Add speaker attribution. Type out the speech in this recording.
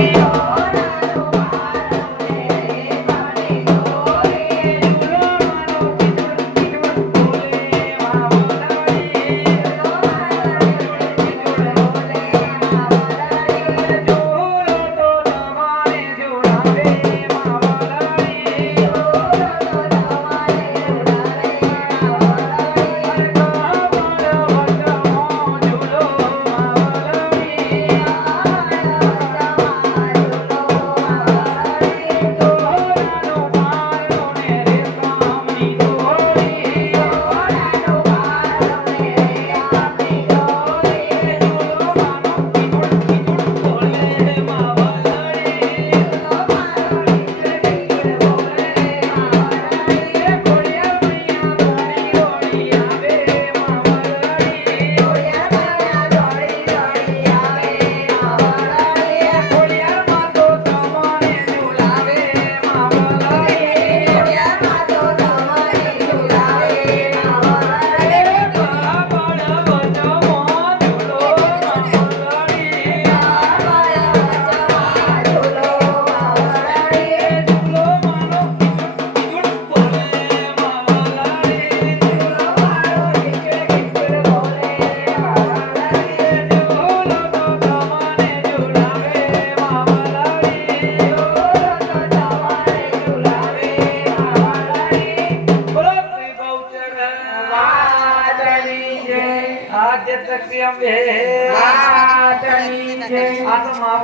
Speaker 1: Oh आद्य तक भी हम आत्मा